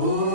Ooh.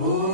Ooh.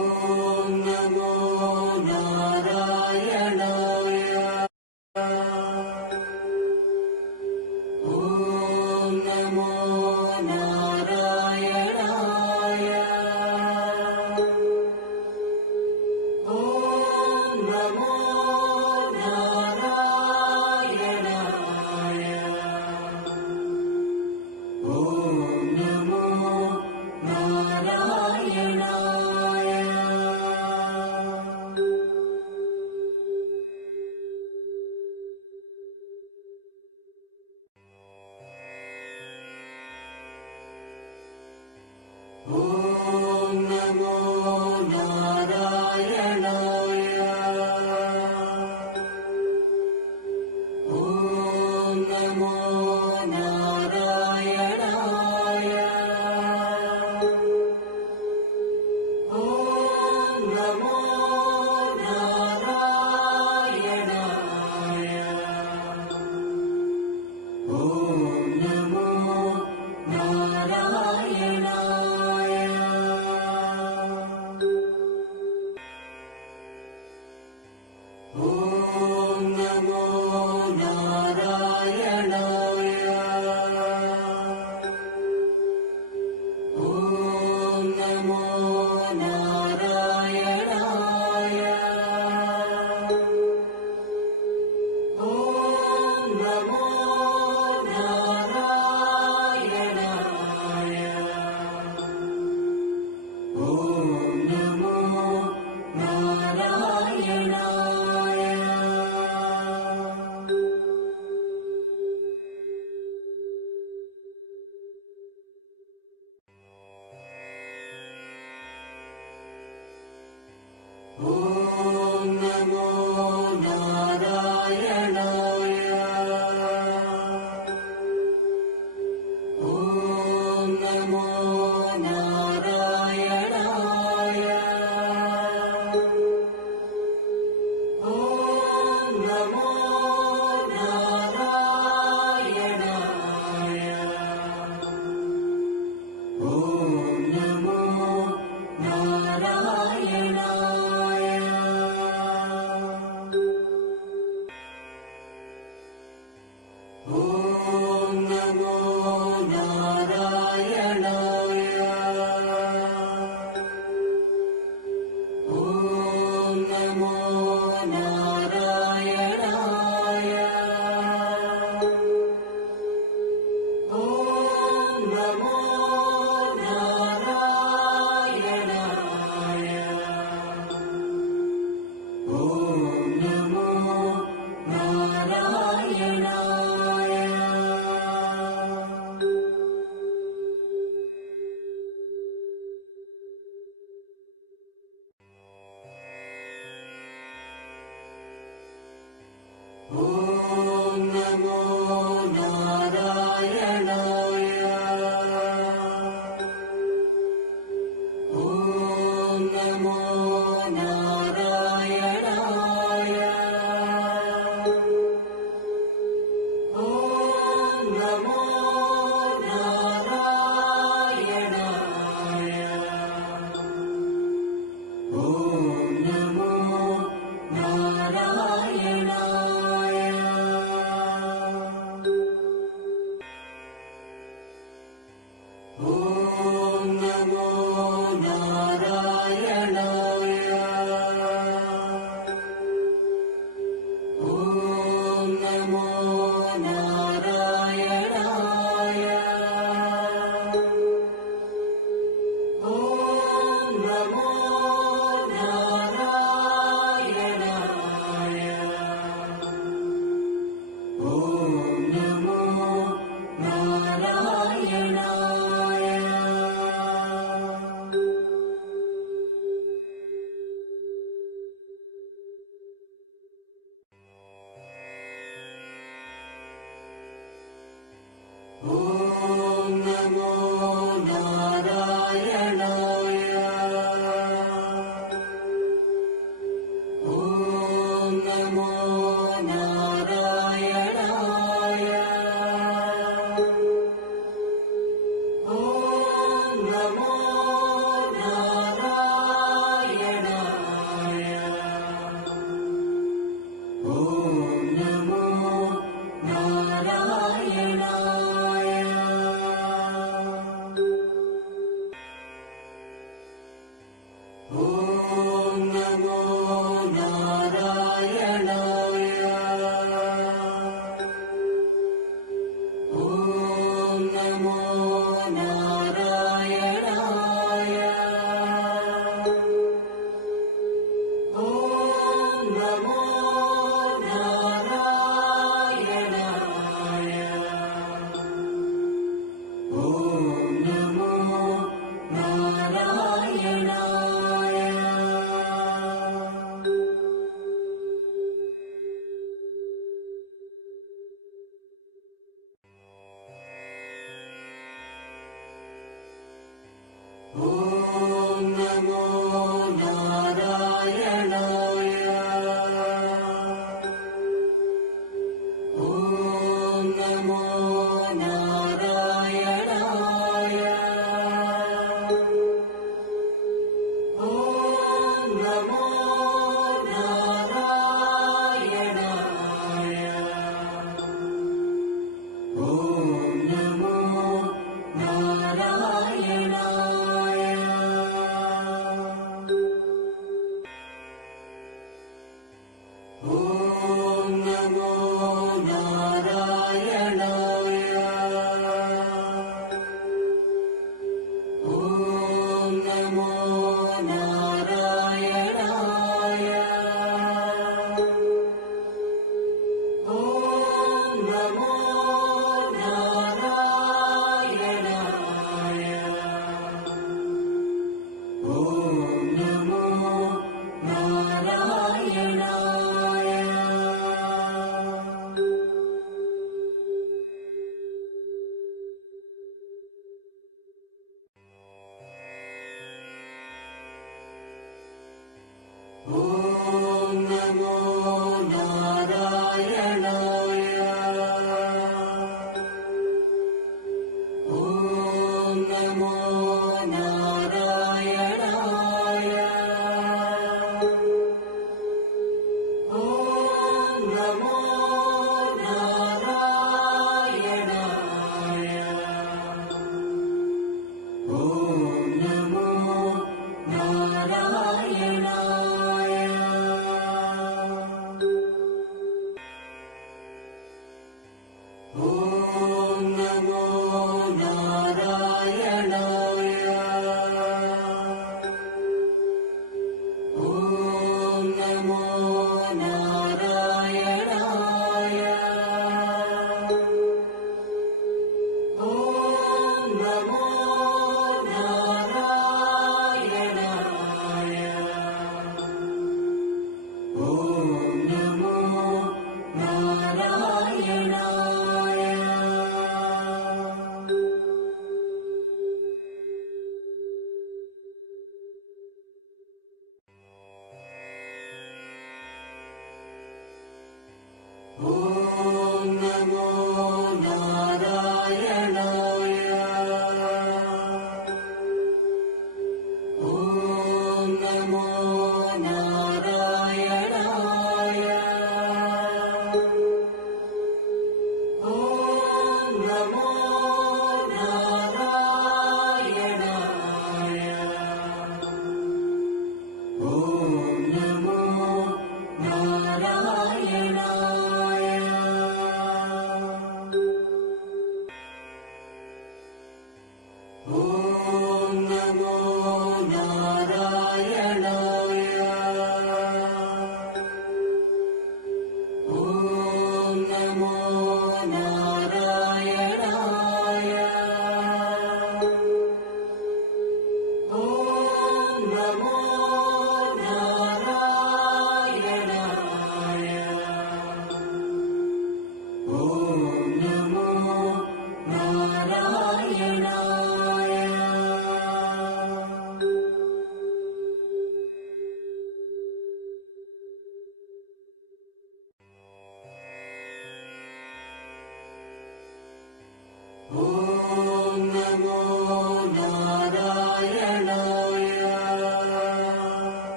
Ooh.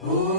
Oh.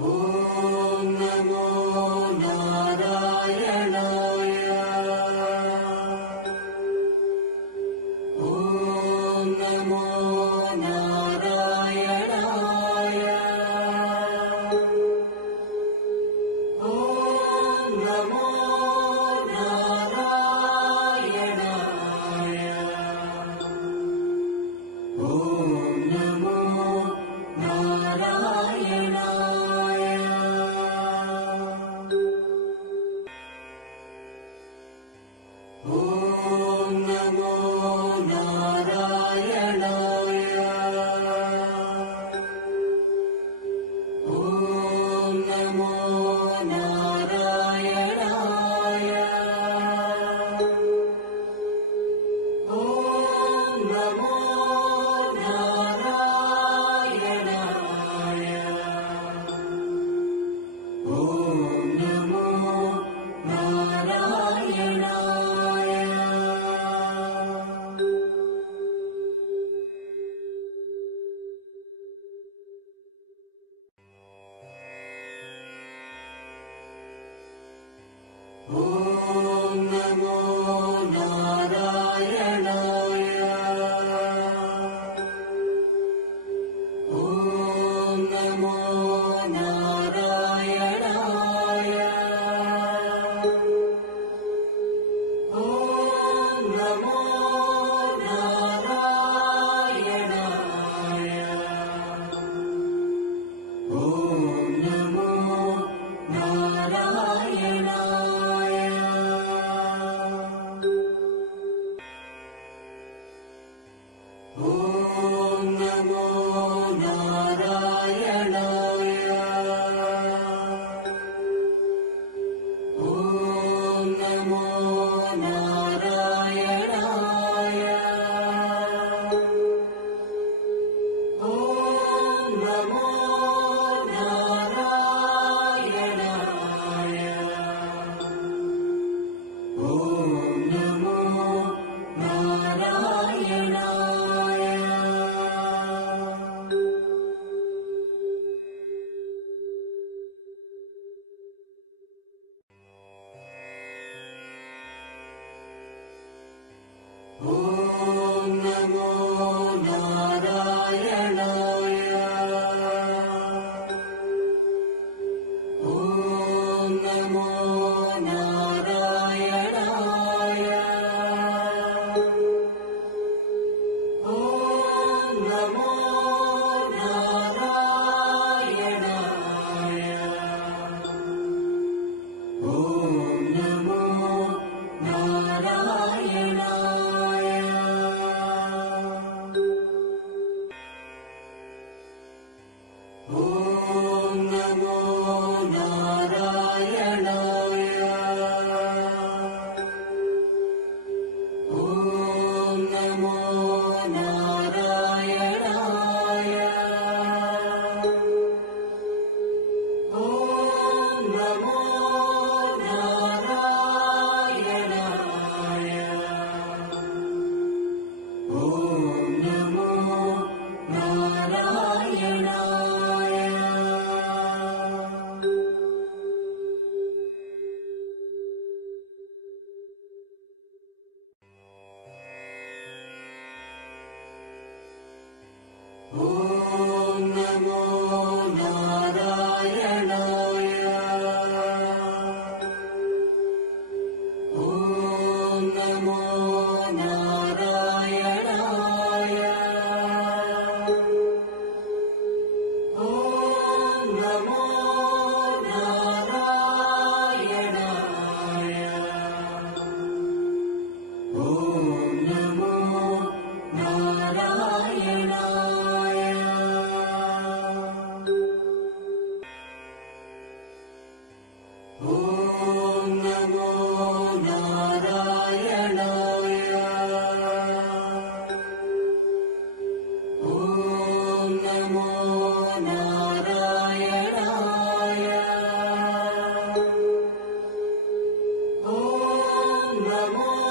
Ooh.